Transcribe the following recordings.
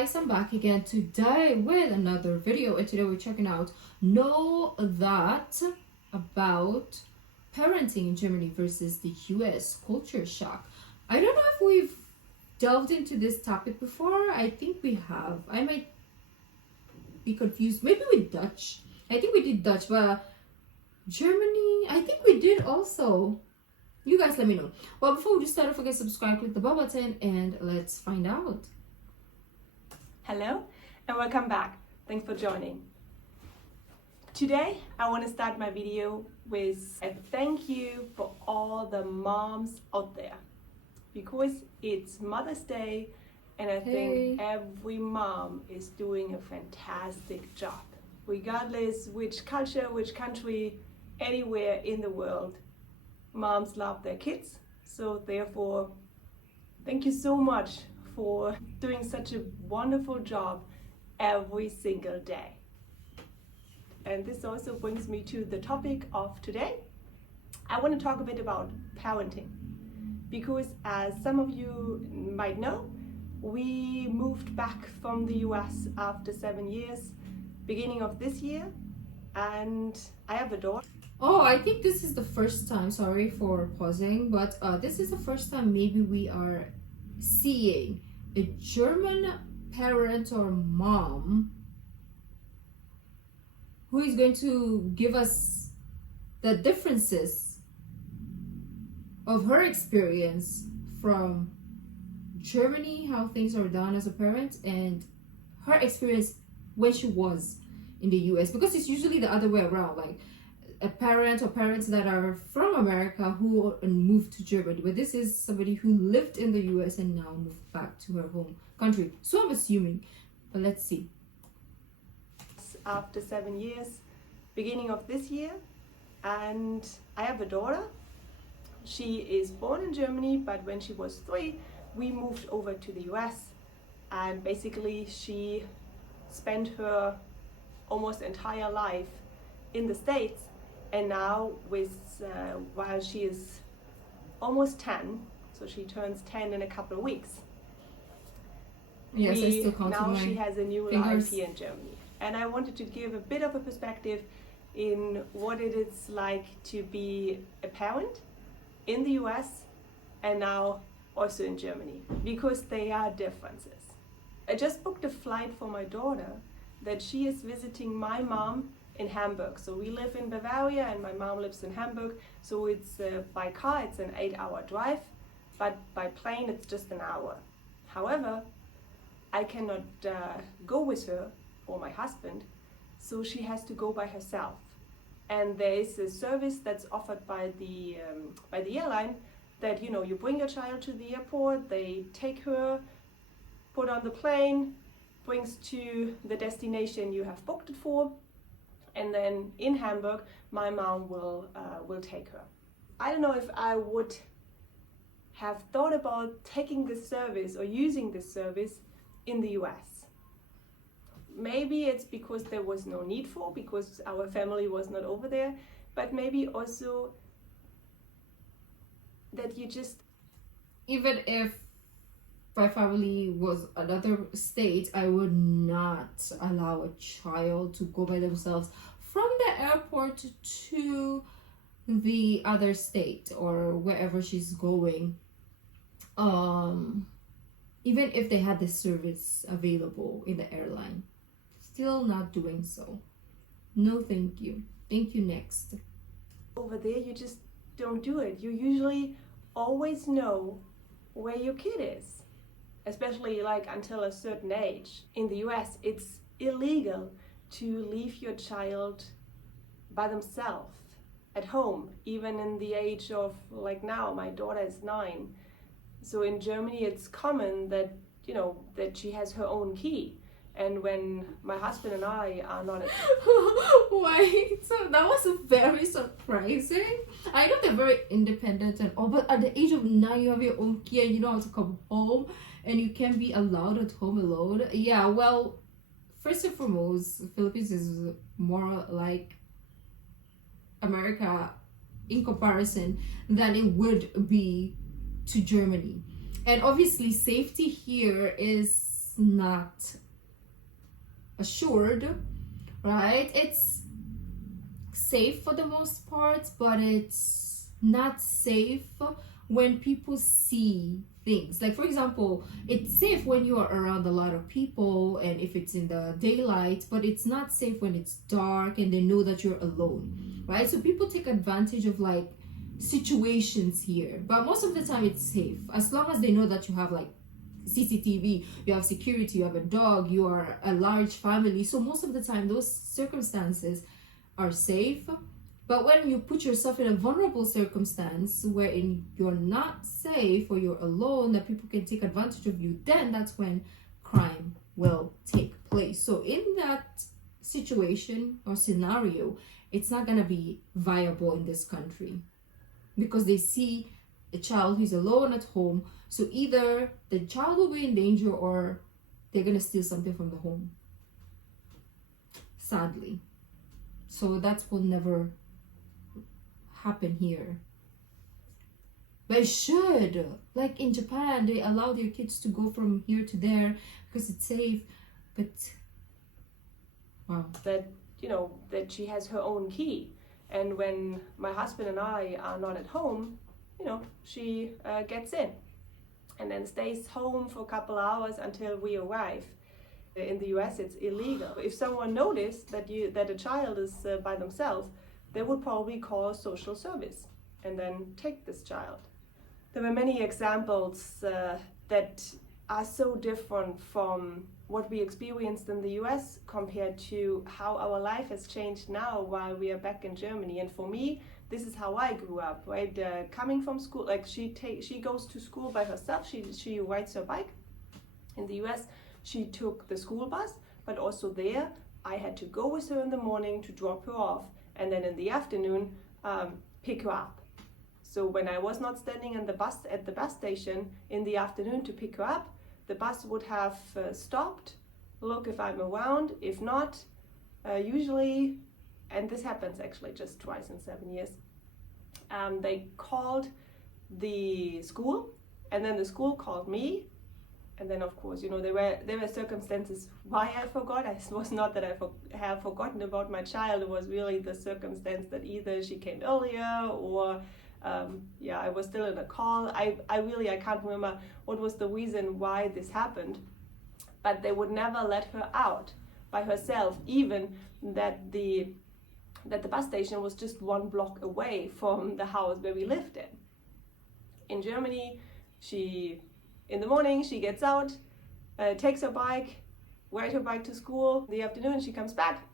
guys, I'm back again today with another video, and today we're checking out Know That about parenting in Germany versus the US culture shock. I don't know if we've delved into this topic before. I think we have. I might be confused. Maybe with Dutch. I think we did Dutch, but Germany, I think we did also. You guys let me know. Well, before we just start, don't forget to subscribe, click the bell button, and let's find out. Hello and welcome back. Thanks for joining. Today I want to start my video with a thank you for all the moms out there, because it's Mother's Day and I think every mom is doing a fantastic job. Regardless which culture, which country, anywhere in the world, moms love their kids. So therefore, thank you so much for doing such a wonderful job every single day. And this also brings me to the topic of today. I want to talk a bit about parenting, because as some of you might know, we moved back from the US after 7 years, beginning of this year, and I have a daughter. Oh, I think this is the first time, sorry for pausing, but this is the first time maybe we are seeing a German parent or mom who is going to give us the differences of her experience from Germany, how things are done as a parent, and her experience when she was in the US, because it's usually the other way around, like a parent or parents that are from America who moved to Germany, but this is somebody who lived in the US and now moved back to her home country. So I'm assuming, but let's see. After 7 years, beginning of this year, and I have a daughter. She is born in Germany, but when she was 3, we moved over to the US, and basically she spent her almost entire life in the States. And now while she is almost 10, so she turns 10 in a couple of weeks. Yes, I still count now my she has a new fingers. life here in Germany. And I wanted to give a bit of a perspective in what it is like to be a parent in the US and now also in Germany, because there are differences. I just booked a flight for my daughter that she is visiting my mom in Hamburg. So we live in Bavaria and my mom lives in Hamburg. So it's by car it's an 8-hour drive, but by plane it's just an hour. However, I cannot go with her or my husband, so she has to go by herself. And there is a service that's offered by the airline that, you know, you bring your child to the airport, they take her, put on the plane, brings to the destination you have booked it for, and then in Hamburg my mom will take her. I don't know if I would have thought about taking this service or using this service in the US. Maybe it's because there was no need for, because our family was not over there, but maybe also that you just... Even if my family was another state, I would not allow a child to go by themselves from the airport to the other state or wherever she's going, even if they had this service available in the airline. Still not doing so. No, thank you. Thank you, next. Over there you just don't do it. You usually always know where your kid is, especially like until a certain age. In the US, it's illegal to leave your child by themselves at home, even in the age of, like now, my daughter is 9. So in Germany, it's common that, you know, that she has her own key. And when my husband and I are not at Wait, so that was very surprising. I know they're very independent and all, but at the age of 9 you have your own key and you know how to come home and you can be allowed at home alone. Yeah, well, first and foremost, Philippines is more like America in comparison than it would be to Germany. And obviously safety here is not assured, right? It's safe for the most part, but it's not safe when people see things. Like, for example, it's safe when you are around a lot of people and if it's in the daylight, but it's not safe when it's dark and they know that you're alone, right? So people take advantage of like situations here, but most of the time it's safe as long as they know that you have like CCTV, you have security, you have a dog, you are a large family. So most of the time those circumstances are safe. But when you put yourself in a vulnerable circumstance wherein you're not safe or you're alone, that people can take advantage of you, then that's when crime will take place. So in that situation or scenario, it's not going to be viable in this country because they see a child who's alone at home. So either the child will be in danger or they're going to steal something from the home. Sadly. So that will never happen here. But it should. Like in Japan, they allow their kids to go from here to there because it's safe. But wow. That, that she has her own key. And when my husband and I are not at home, she gets in and then stays home for a couple hours until we arrive. In the US, it's illegal. If someone noticed that a child is by themselves, they would probably call social service and then take this child. There were many examples that are so different from what we experienced in the US compared to how our life has changed now while we are back in Germany. And for me, this is how I grew up, right? Coming from school, like she goes to school by herself. She rides her bike. In the US, she took the school bus, but also there, I had to go with her in the morning to drop her off, and then in the afternoon, pick her up. So when I was not standing at the bus station in the afternoon to pick her up, the bus would have stopped, look if I'm around. If not, usually, and this happens actually just twice in 7 years, they called the school, and then the school called me. And then, of course, there were circumstances why I forgot. It was not that I have forgotten about my child. It was really the circumstance that either she came earlier or, I was still in a call. I can't remember what was the reason why this happened. But they would never let her out by herself, even that the bus station was just 1 block away from the house where we lived in. In Germany, in the morning, she gets out, takes her bike, rides her bike to school. In the afternoon, she comes back,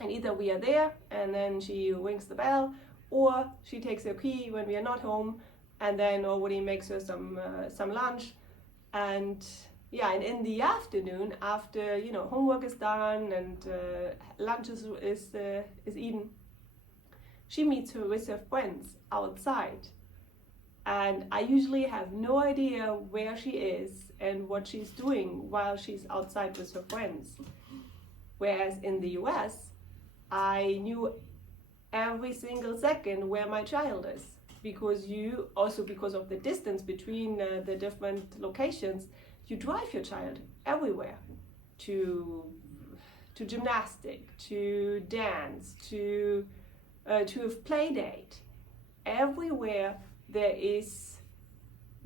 and either we are there, and then she rings the bell, or she takes her key when we are not home, and then already makes her some lunch. And in the afternoon, after homework is done and lunch is eaten, she meets her with her friends outside. And I usually have no idea where she is and what she's doing while she's outside with her friends. Whereas in the US, I knew every single second where my child is. Because of the distance between the different locations, you drive your child everywhere. To gymnastic, to dance, to a play date. Everywhere there is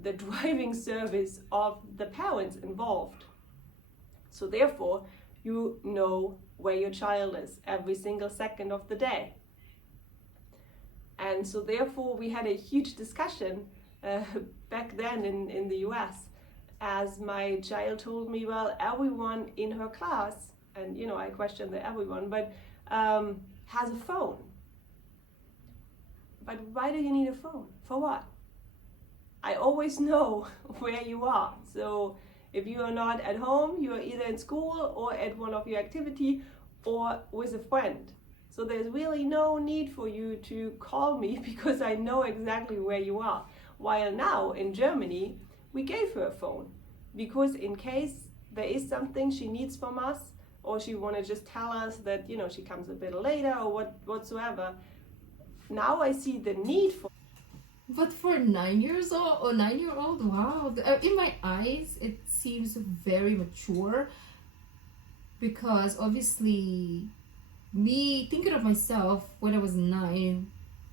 the driving service of the parents involved. So therefore, you know where your child is every single second of the day. And so therefore, we had a huge discussion back then in the US, as my child told me, well, everyone in her class, and I questioned the everyone, but has a phone. But why do you need a phone? For what? I always know where you are. So if you are not at home, you are either in school or at one of your activity or with a friend. So there's really no need for you to call me because I know exactly where you are. While now in Germany, we gave her a phone because in case there is something she needs from us, or she want to just tell us that she comes a bit later or whatsoever. Now I see the need for. But for 9 years old or 9-year old, wow. In my eyes, it seems very mature because obviously, me thinking of myself when I was 9,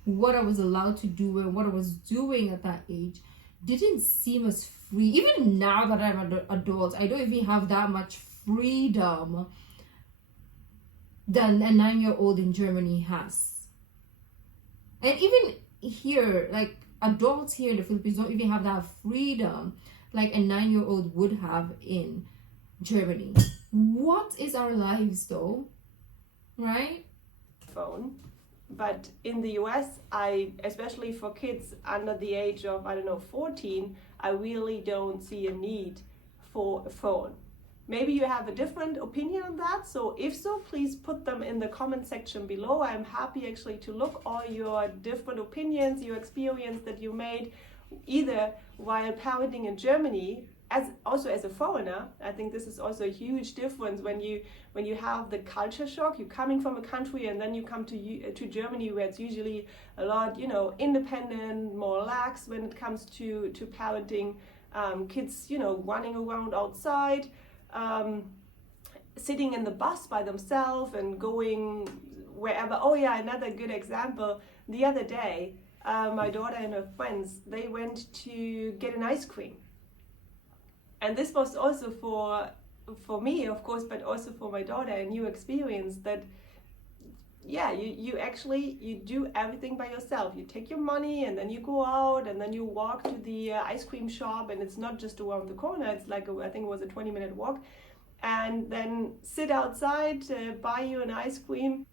what I was allowed to do and what I was doing at that age didn't seem as free. Even now that I'm an adult, I don't even have that much freedom than a 9-year-old in Germany has. And even here, like adults here in the Philippines don't even have that freedom like a 9-year-old would have in Germany. What is our lives though? Right? Phone. But in the US, especially for kids under the age of, 14, I really don't see a need for a phone. Maybe you have a different opinion on that. So if so, please put them in the comment section below. I'm happy actually to look all your different opinions, your experience that you made, either while parenting in Germany, also as a foreigner. I think this is also a huge difference when you have the culture shock. You're coming from a country and then you come to Germany, where it's usually a lot, independent, more lax when it comes to parenting. Kids, running around outside, sitting in the bus by themselves and going wherever. Oh yeah, another good example. The other day, my daughter and her friends, they went to get an ice cream. And this was also for me, of course, but also for my daughter, a new experience that, yeah, you do everything by yourself. You take your money and then you go out and then you walk to the ice cream shop, and it's not just around the corner. It's like, I think it was a 20-minute walk, and then sit outside, buy you an ice cream.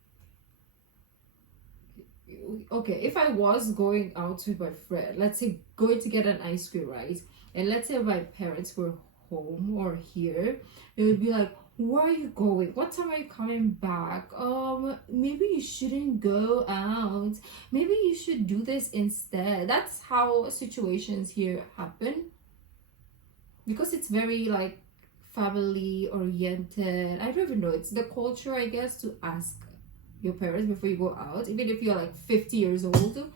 Okay, if I was going out with my friend, let's say going to get an ice cream, right? And let's say my parents were home or here, it would be like, where are you going? What time are you coming back? Maybe you shouldn't go out. Maybe you should do this instead. That's how situations here happen. Because it's very like family oriented. I don't even know. It's the culture, I guess, to ask your parents before you go out, even if you're like 50 years old.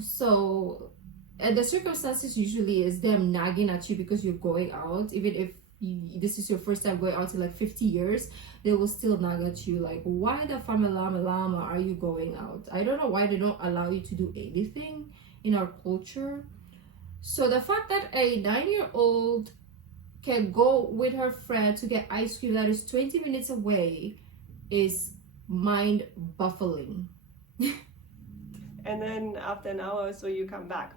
So and the circumstances usually is them nagging at you because you're going out. Even if this is your first time going out in like 50 years, they will still nag at you like, why the lama are you going out? I don't know why they don't allow you to do anything in our culture. So the fact that a 9-year-old can go with her friend to get ice cream that is 20 minutes away is mind baffling. And then after an hour or so you come back.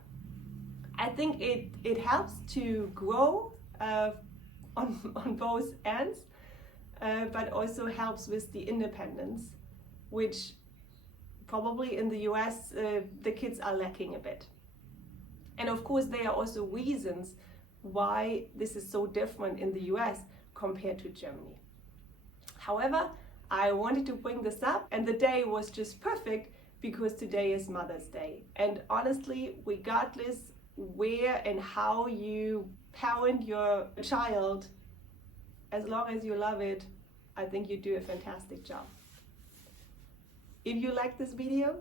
I think it helps to grow on both ends, but also helps with the independence, which probably in the US the kids are lacking a bit. And of course there are also reasons why this is so different in the US compared to Germany. However, I wanted to bring this up, and the day was just perfect because today is Mother's Day. And honestly, regardless where and how you parent your child, as long as you love it, I think you do a fantastic job. If you like this video,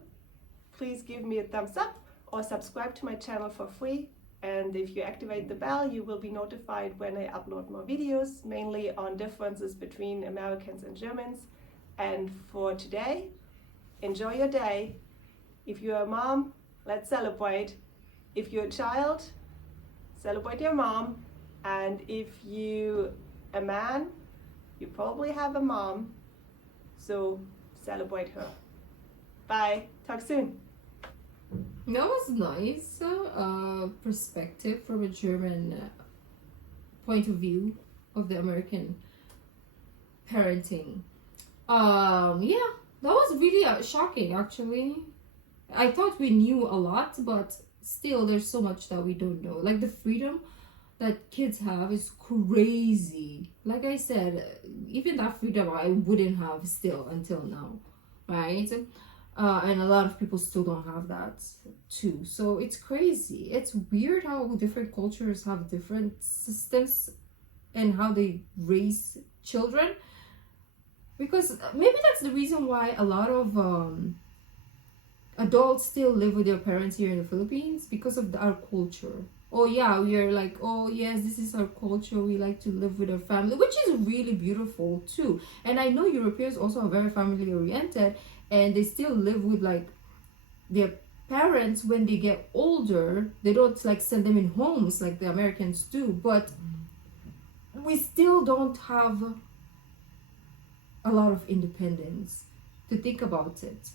please give me a thumbs up or subscribe to my channel for free. And if you activate the bell, you will be notified when I upload more videos, mainly on differences between Americans and Germans. And for today, enjoy your day. If you're a mom, let's celebrate. If you're a child, celebrate your mom. And if you're a man, you probably have a mom, so celebrate her. Bye. Talk soon. That was nice perspective from a German point of view of the American parenting. Yeah, that was really shocking actually. I thought we knew a lot, but still there's so much that we don't know. Like the freedom that kids have is crazy. Like I said, even that freedom I wouldn't have still until now, right? And a lot of people still don't have that too. So it's crazy. It's weird how different cultures have different systems and how they raise children. Because maybe that's the reason why a lot adults still live with their parents here in the Philippines because of our culture. Oh yeah, we are like, oh yes, this is our culture. We like to live with our family, which is really beautiful too. And I know Europeans also are very family oriented, and they still live with like their parents. When they get older, they don't like send them in homes like the Americans do, but we still don't have a lot of independence to think about it.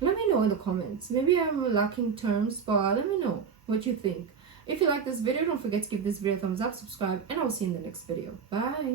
Let me know in the comments. Maybe I'm lacking terms, but let me know what you think. If you like this video, don't forget to give this video a thumbs up, subscribe, and I'll see you in the next video. Bye.